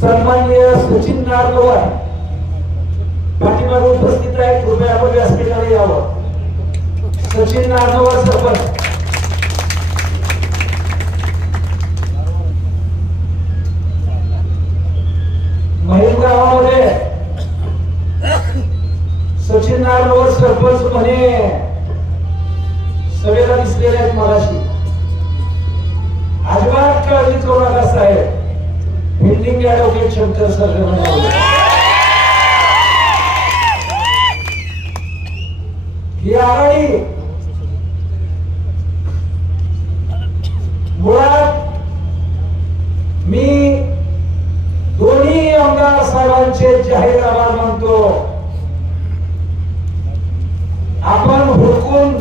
सन्माननीय सचिन नारनवर पाठीमागे उपस्थित आहे, कृपया आपण व्यासपीठाला यावं. सचिन नारनवर सरपंच. महिल गावामध्ये सचिन नारनवर सरपंच म्हणे सभेला दिसलेले आहेत मगाशी. अजिबात काळजी करू नका साहेब, बिल्डिंग ऍडव्होकेट शंकर सर ही आघाडी मुळात मी दोन्ही आमदार साहेबांचे जाहीर आभार मानतो. आपण हुडकून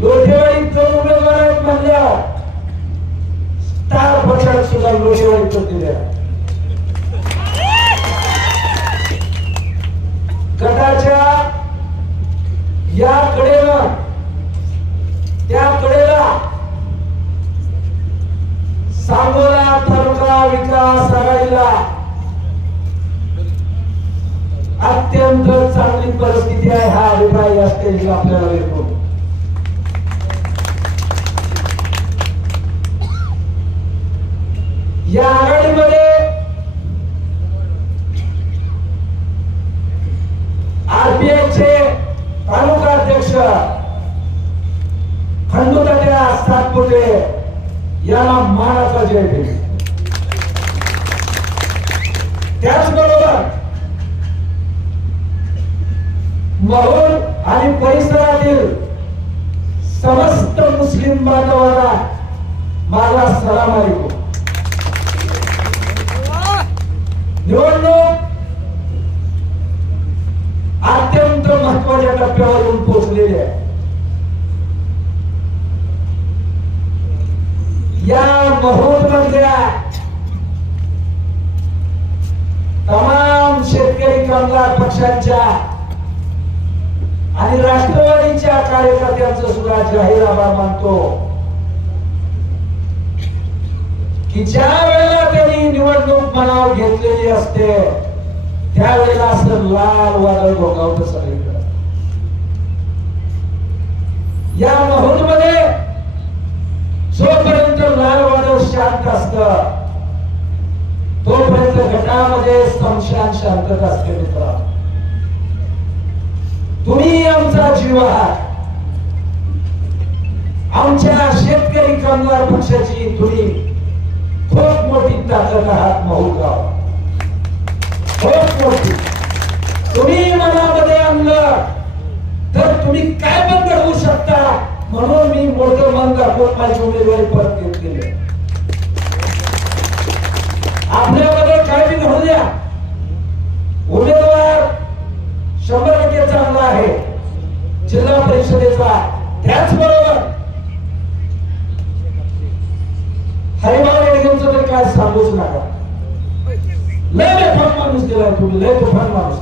लोटेवाडीत दोन उमेदवार आहेत म्हणल्या, स्टार पक्षात सुद्धा लोटेवाडीत दिल्या. गटाच्या या कडेला त्या कडेला सांगोला तालुका विकास आघाडीला अत्यंत चांगली परिस्थिती आहे. हा अभिप्राय या स्टेजला आपल्याला येतो. या आघाडीमध्ये आरपीआयचे तालुका अध्यक्ष खंडूतात्या सातपुते याला मानाचा जय दिला. त्याचबरोबर महोल आणि परिसरातील समस्त मुस्लिम बांधवांना माझा सलाम अलैकुम. निवडणूक अत्यंत महत्वाच्या टप्प्यावर येऊन पोहोचलेली आहे. या महोत्सवातल्या तमाम शेतकरी कामगार पक्षांच्या आणि राष्ट्रवादीच्या कार्यकर्त्यांचं सुद्धा जाहीर आभार मानतो की ज्या वेळेला त्यांनी निवडणूक मनावर घेतलेली असते त्यावेळेला असं लाल वादळ भोगावतं सगळीकडे. या महोत्सवामध्ये जोपर्यंत लाल वादळ शांत असतं तोपर्यंत गटामध्ये संशांत शांतता असते. मित्र, तुम्ही आमचा जीव आहात. आमच्या शेतकरी कामगार पक्षाची तुम्ही खूप मोठी ताकद आहात. महुगाव खूप मोठी. तुम्ही मनामध्ये आणलं तर तुम्ही काय बंद होऊ शकता, म्हणून मी मोठं मन दाखवून माझी उमेदवारी परत घेतली. आपल्यामध्ये काय बी घडू द्या, उमेदवार 100% चांगला आहे जिल्हा परिषदेचा. त्याचबरोबर हरिभाऊ रेड्डींचं तर काय सांगूच नका. लय बेफाम माणूस दिलाय तुम्ही, लय तुफान माणूस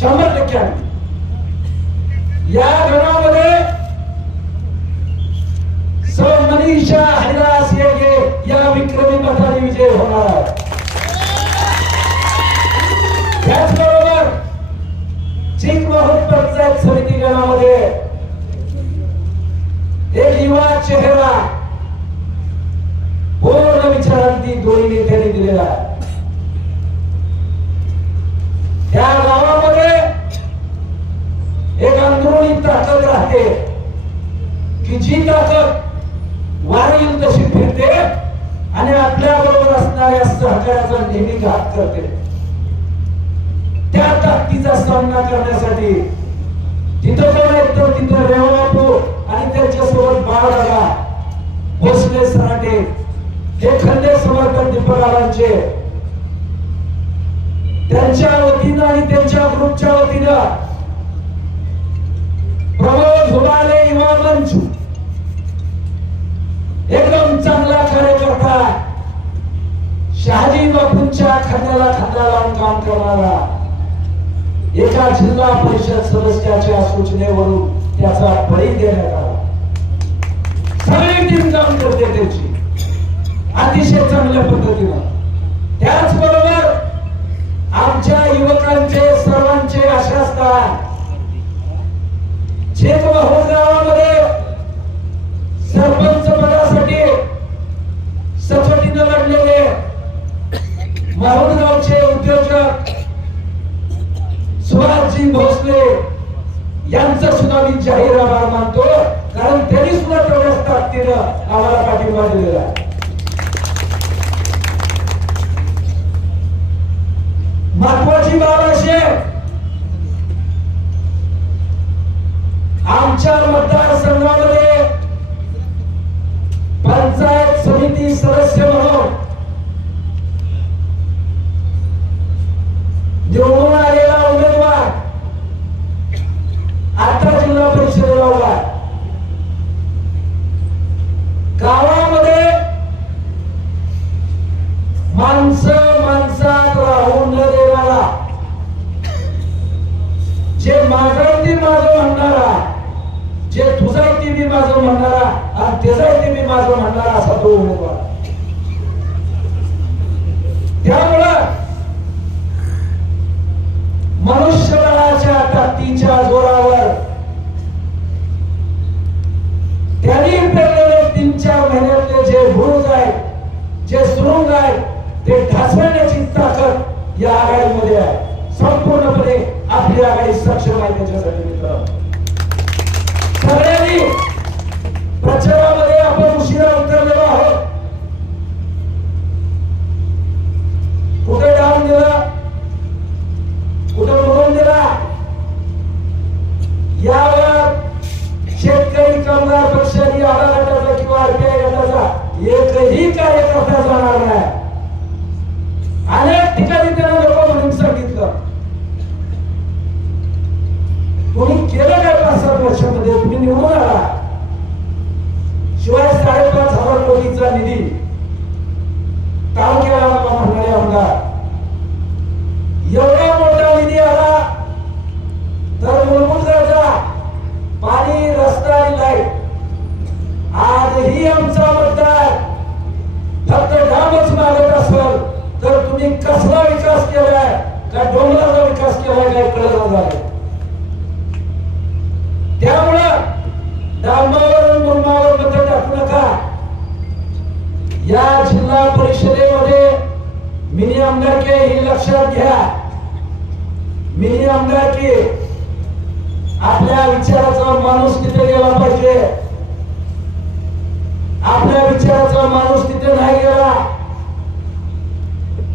100%. या गणामध्ये मनीषा हरिदास येगे या विक्रमी मताने विजय होणार आहे. त्याचबरोबर चिकमहूर पंचायत समिती गणामध्ये एक युवा चेहरा पूर्ण विचारांती दोन्ही नेत्यांनी दिलेला आहे. त्या गावामध्ये एक अंदरुनी ताकद राहते की जी ताकद वारील तशी फिरते आणि आपल्या बरोबर असणाऱ्या सहकार्याचा नेहमी घात करते. त्या ताकदीचा सामना करण्यासाठी तिथं कोण येतं, तिथं रेवाबापू आणि त्यांच्यासोबत बाळदादा भोसले सराटे हे खंडे समर्थक दीपकारांचे त्यांच्या वतीनं आणि त्यांच्या ग्रुपच्या वतीनं प्रमोद हुबाले युवा मंच एकदम चांगला कार्यकर्ता, शहाजी बापूंच्या खांद्याला खांदा लावून काम करणारा, एका जिल्हा परिषद सदस्याच्या सूचनेवरून त्याचा बळी देण्यात आला. सगळी टीम काम करते त्याची अतिशय चांगल्या पद्धतीनं. माहुलगावचे उद्योजक सुभाषजी भोसले यांचा सुद्धा मी जाहीर आभार मानतो, कारण त्यांनी सुद्धा तेवढ्याच ताकदीनं आम्हाला पाठिंबा दिलेला आहे. महत्वाची बाब अशी आमच्या मतदारसंघामध्ये पंचायत समिती सदस्य म्हणून निवडून आलेला उमेदवार आता जिल्हा परिषदेला उभा. गावामध्ये माणसं माणसात राहून न देणारा, जे माझं ती माझं म्हणणारा, जे तुझं ती मी माझं म्हणणारा आणि त्याचं ती मी माझं म्हणणारा असा तो उमेदवार. त्यामुळं मनुष्यबळाच्या ताकदीच्या जोरावर त्यांनी पेरलेले 3-4 महिन्यातले जे भूज आहेत, जे सुरुंग आहेत, ते ढासळण्याची ताकद या आघाडीमध्ये आहे. संपूर्णपणे आपली आघाडी सक्षम आहे. त्याच्यासाठी मित्र सगळ्यांनी प्रचारामध्ये आपण उशिरा उतरलेलो आहोत. कुठे डाऊन दिला, कुठे म्हणून दिला. यावर शेतकरी कामगार पक्षाने आला गटाचा किंवा आरपीआय गटाचा एकही कार्यकर्ता जाणार नाही. अनेक ठिकाणी त्यांना लोक म्हणून सांगितलं, तुम्ही केलं काय 5-7 वर्षामध्ये, तुम्ही निवडून आला, शिवाय 5,500 कोटीचा निधी तालुक्याला म्हणणारे आमदार, एवढा मोठा निधी आला तर मूलभूत गरजा पाणी, रस्ता आणि लाईट आजही आमचा मतदार फक्त डामच मागत असेल तर तुम्ही कसला विकास केलाय का डोंगराचा विकास केलाय काय कळलं झालं. त्यामुळं डांबावर मुरमावर मत टाकू नका. या जिल्हा परिषदेमध्ये मिनी आमदारकी ही लक्षात घ्या. मिनी आमदारकी आपल्या विचाराचा माणूस तिथे गेला पाहिजे. आपल्या विचाराचा माणूस तिथे नाही गेला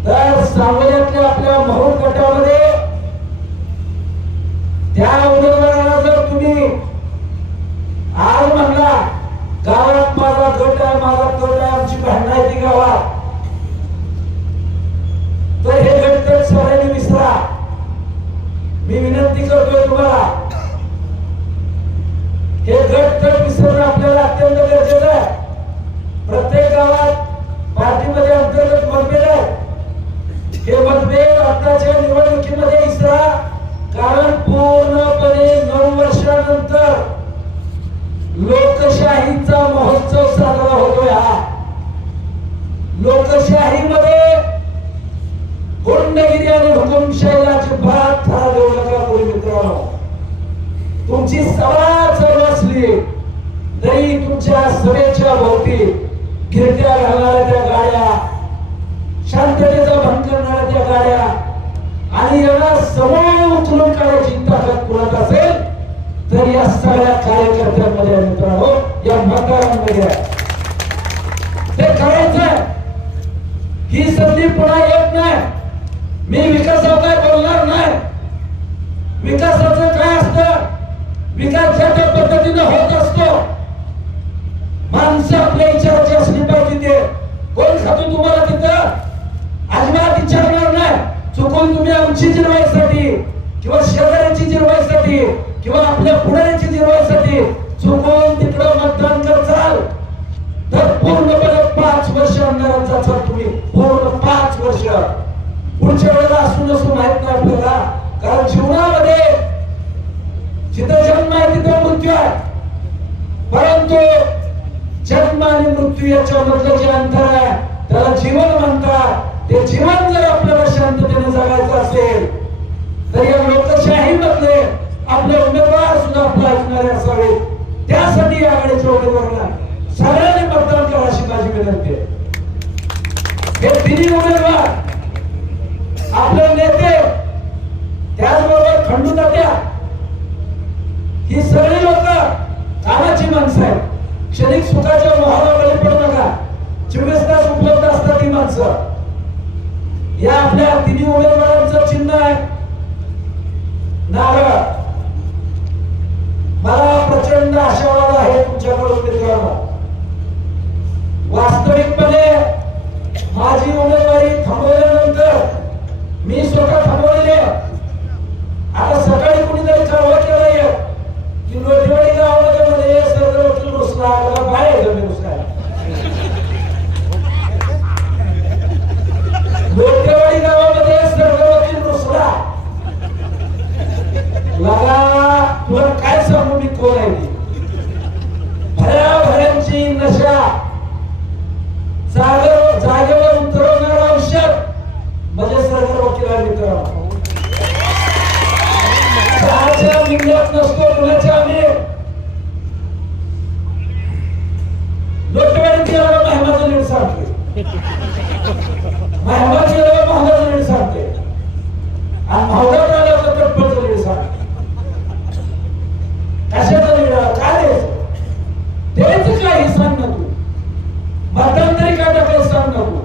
तर सांगोल्यातल्या आपल्या माहुल गटामध्ये त्या उमेदवाराला जर तुम्ही आज म्हणला गावात माझा गट आहे, माझा गट आहे, आमची भांडण आहे ती गावात, तर हे गट तर सगळ्यांनी विसरा. मी विनंती करतोय तुम्हाला, हे गट तर विसरणं आपल्याला अत्यंत गरजेचं आहे. प्रत्येक गावात पार्टीमध्ये अंतर्गत मतभेद आहे. हे मतभेद आताच्या निवडणुकीमध्ये विसरा, कारण पूर्णपणे 9 वर्षानंतर लोकशाहीचा महोत्सव साजरा होतोय. हा लोकशाहीमध्ये गुंडगिरी आणि हुकुमशाहीला अजिबात थारा देऊ नका. कोणी मित्रांनो, तुमची सभा चालू असली तरी तुमच्या सभेच्या भोवती गिरट्या घालणाऱ्या त्या गाड्या, शांततेचा भंग करणाऱ्या त्या गाड्या आणि यांना समोर उचलून काढायची ताकद कुणात असेल तर या सगळ्या कार्यकर्त्यांमध्ये मित्रांनो, या मतदारांमध्ये ते करायचं. ही संधी पुन्हा येत नाही. मी विकासावर काय बोलणार नाही. विकासाचं काय असतं, विकास ज्या त्या पद्धतीने होत असतो. माणसं आपल्या विचाराची असली पाहिजे. ते कोण खातो तुम्हाला तिथं अजिबात विचारणार नाही. चुकून तुम्ही आमची जिरवायसाठी किंवा शेजाऱ्याची जिरवायसाठी किंवा आपल्या पुढाऱ्याची जिरवायसाठी चुकून तिकडं मतदान करताल तर पूर्णपणे 5 वर्ष आमदारांचा चाल तुम्ही पूर्ण 5 वर्ष पुढच्या वेळेला असू नसू माहित नाही आपल्याला. कारण जीवनामध्ये जिथं जन्म आहे तिथं मृत्यू आहे, परंतु जन्म आणि मृत्यू याच्यामधलं जे अंतर आहे त्याला जीवन म्हणतात. ते जीवन जर आपल्याला शांततेने जगायचं असेल तर या लोकशाहीमध्ये आपले उमेदवार सुद्धा आपलं ऐकणारे असावे. त्यासाठी आघाडीच्या उमेदवारांना सगळ्यांनी मतदान करा अशी माझी विनंती आहे. हे 3 उमेदवार आपले नेते, त्याचबरोबर खंडू तात्या, ही सगळी लोक कामाची माणसं आहेत. क्षणिक सुखाच्या मोहाला बळी पडू नका. 24 तास उपलब्ध असतात ही माणसं. या आपल्या तिन्ही उमेदवारांचं चिन्ह आहे नारळ. मला प्रचंड आशावाद आहे तुमच्याकडून मित्रांनो. वास्तविकपणे माझी उमेदवारी थांबवल्यानंतर मी स्वतः थांबवलेली आहे. आता सकाळी कुणीतरी कळवा केलंय की लोटेवाडी गावामध्ये सरदार वकील रुसला, त्याला बाहेर जमीन रुसला. लोटेवाडी गावामध्ये सरदार वकील रुसला. लगा तुला काय सांगू मी कोण आहे ती. भऱ्यांची नशा, जागेवर उतरवणारा औषध म्हणजे सरदार वकील आहे मित्रांनो. चहाच्या निम्म्यात नसतो मुलाच्या आम्ही. लोटवाडीत गेल्यावर मेहमाचं लीड सांगते, मेहमात गेल्यावर महागाचं लीड सांगते, आणि महागात आल्यावर तटपळचं लीड सांगते. कशाचं लीड काय द्यायचं, द्यायचं काय हे सांग ना तू. मतदान तरी काय टाकायचं सांग ना तू.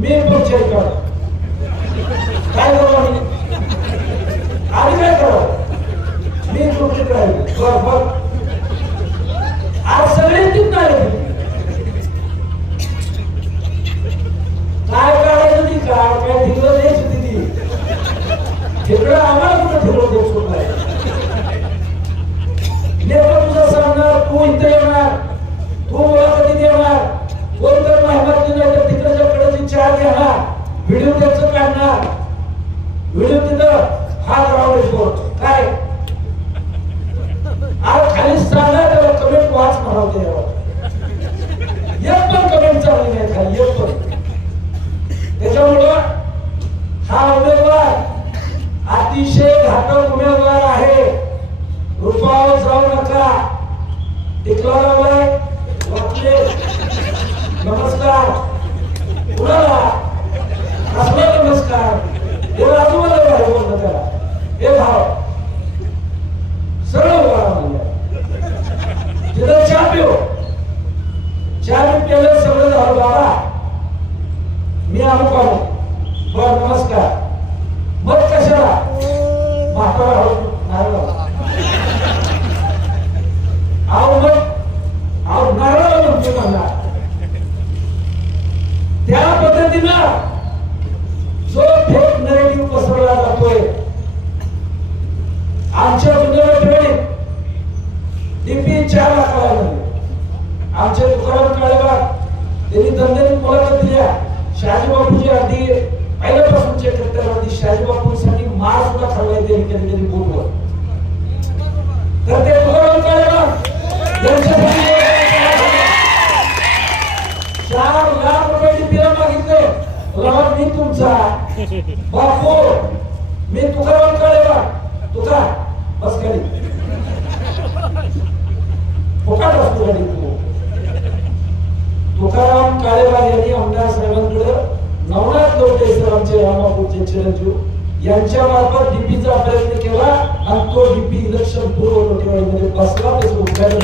मी पंचायत काय करू आणि काय करावं. मी कुठे राहिलो आज सगळे तिथं आले. काय काढायचं ती काय ठिकलं द्यायची ती ठिकलं आम्हाला कुठं ठिकलं देऊ शकत नाही. नेता तुझं सांगणार, तू इथं येणार, तू मुलाखती देणार, कोणतर मेहनत नाही तर तिकडच्या कडेची चार घेणार, व्हिडिओ त्याचं काढणार, व्हिडिओ तिथं हात राहू काय आज खाली सांगा त्याला कमेंट वाच म्हणावते. एक पण कमेंट चालली नाही खाली, एक पण. त्याच्यामुळं हा उमेदवार अतिशय घातक उमेदवार आहे. रुपावर जाऊ नका. टिकला लावलाय वाचले नमस्कार कुणाला कसला नमस्कार हे आजूबाजूला भाई बोलणं त्याला हे भाव सरळ तिथं चहा पिऊ. चहा प्यायला सगळं झालं बाबा मी अमुक आलो बर नमस्कार. मग कशाला म्हातारा नारळ आहो मग आहो नारळ म्हणतो मला. त्या पद्धतीनं जो फेक नरेटिव्ह पसरवला जातोय आमच्या जुन्या ठेवणीत डीपी 4 लाखाला झाली. आमच्या तुकाराम काळेबाग त्यांनी दणदणीत मुलाखत दिल्या. शहाजी बापूची अगदी पहिल्यापासून चेक करताना शहाजी बापूंसाठी मार सुद्धा खाल्लाय त्यांनी कधी कधी बोलवर. तर ते तुकाराम काळेबाग यांच्यासाठी 4 लाख रुपये डीपीला मागितले. मी तुमचा बापू मी तुकाराम काळेबाग तुका बस करी फुकाट असतो गाडी तू. तुकाराम काळेबाग यांनी आमदार साहेबांकडे नवनाथ लोटे सर आमचे रामापूरचे चिरंजीव यांच्या मार्फत डीपीचा प्रयत्न केला आणि तो डीपी इलेक्शन पूर्व लोटेवाडीमध्ये बसला. त्याचं उद्घाटन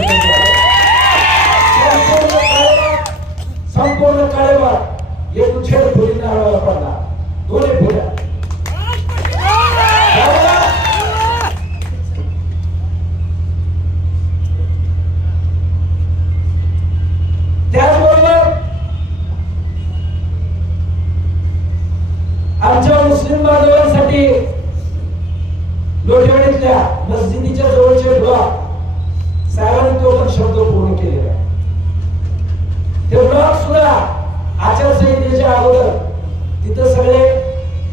संपूर्ण काळेबाग एक छेड खोली नारळाला पडला. दोन्ही फोड्या त्याचबरोबर आमच्या मुस्लिम बांधवांसाठी लोटेवाडीतल्या मस्जिदीच्या जवळचे ब्लॉक साहेबांनी तो पण शब्द पूर्ण केलेला आहे. ते ब्लॉक सुद्धा आचारसंहितेच्या अगोदर तिथं सगळे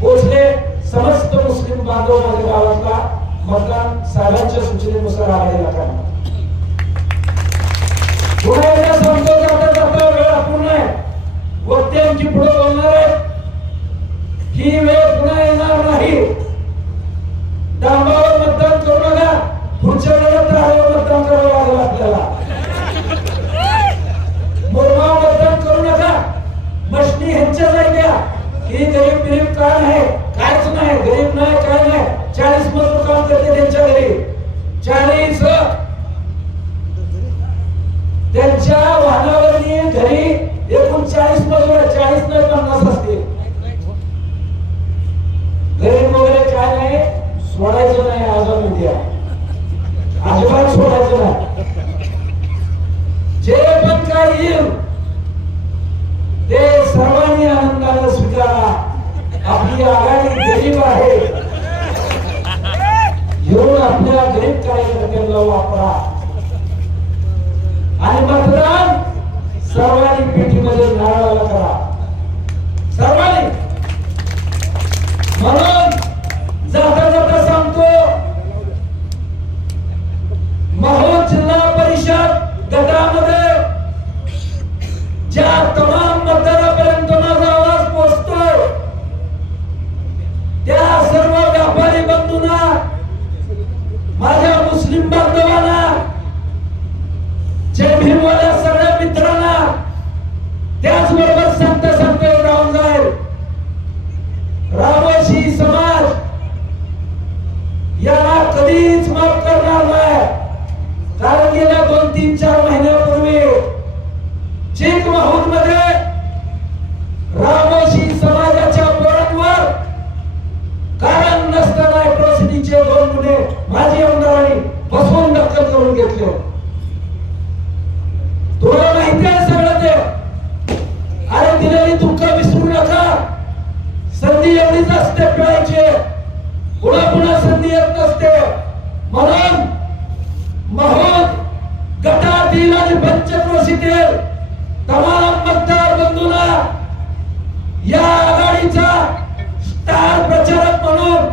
पोहोचले. समस्त मुस्लिम बांधव माझ्या गावातला मतदान साहेबांच्या सूचनेनुसार आघाडीला काढला. पुढे सांगतो जाता जाता वेळ अपूर्ण आहे. वक्ते आमची पुढे बोलणार आहे. ही वेळ पुन्हा येणार नाही. डांबावर मतदान करू नका. पुढच्या वेळेला तरावर मतदान करावं लागेल आपल्याला. मुरमावर मतदान करू नका. मशनी ह्यांच्या जाग्या की गरीब बिरीब काय नाही, कायच नाही, गरीब नाही, काय नाही. 40 मजूर काम करते त्यांच्या घरी, 40 त्यांच्या वाहनावरनी घरी एकूण 40 मजूर, 40 नाही 50 असतील. गरीब वगैरे काय नाही, सोडायचं नाही. आझाद इंडिया अजिबात सोडायचं नाही. जे पण काय येईल ते सर्वांनी आनंदाने स्वीकारा. आपली आघाडी गरीब आहे, येऊन आपल्या गरीब कार्यकर्त्यांना वापरा आणि मतदान सर्वांनी पेटीमध्ये नारळाला करा, सर्वांनी. म्हणून जाता जाता सांगतो, महोद जिल्हा परिषद गटामध्ये ज्या तमाम मतदारापर्यंत माझा आवाज पोहोचतोय त्या सर्व व्यापारी बंधूंना, माझ्या मुस्लिम बांधवांना, जय भीमवाल्या सगळ्या मित्रांना, त्याचबरोबर संत संत राहून जाईल रामोशी समाज याला कधीच माफ करणार नाही. कारण गेल्या 2-3-4 महिन्यापूर्वी चीक महुद मध्ये रामोशी समाजाच्या पोरांवर कारण नसताना अॅट्रॉसिटीचे 2 गुन्हे माजी आमदारांनी बसवून दाखल करून घेतले. तुम्हाला माहिती आहे सगळं ते. अरे दिलेली दुःख विसरू नका. संधी एवढीच असते पिळायची, पुन्हा पुन्हा संधी येत नसते. म्हणून महोद गटातील आणि पंचक्रोशीतील तमाम मतदार बंधूंना या आघाडीचा स्टार प्रचारक म्हणून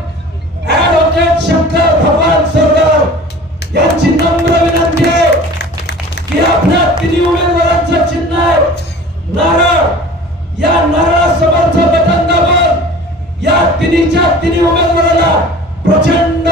ऍडव्होकेट शंकर भगवान सरदार यांची नम्र विनंती आहे की आपल्या तिन्ही उमेदवारांचं चिन्ह आहे नारळ. या नारळासमोरचं बटन दाबून या तिन्ही उमेदवाराला प्रचंड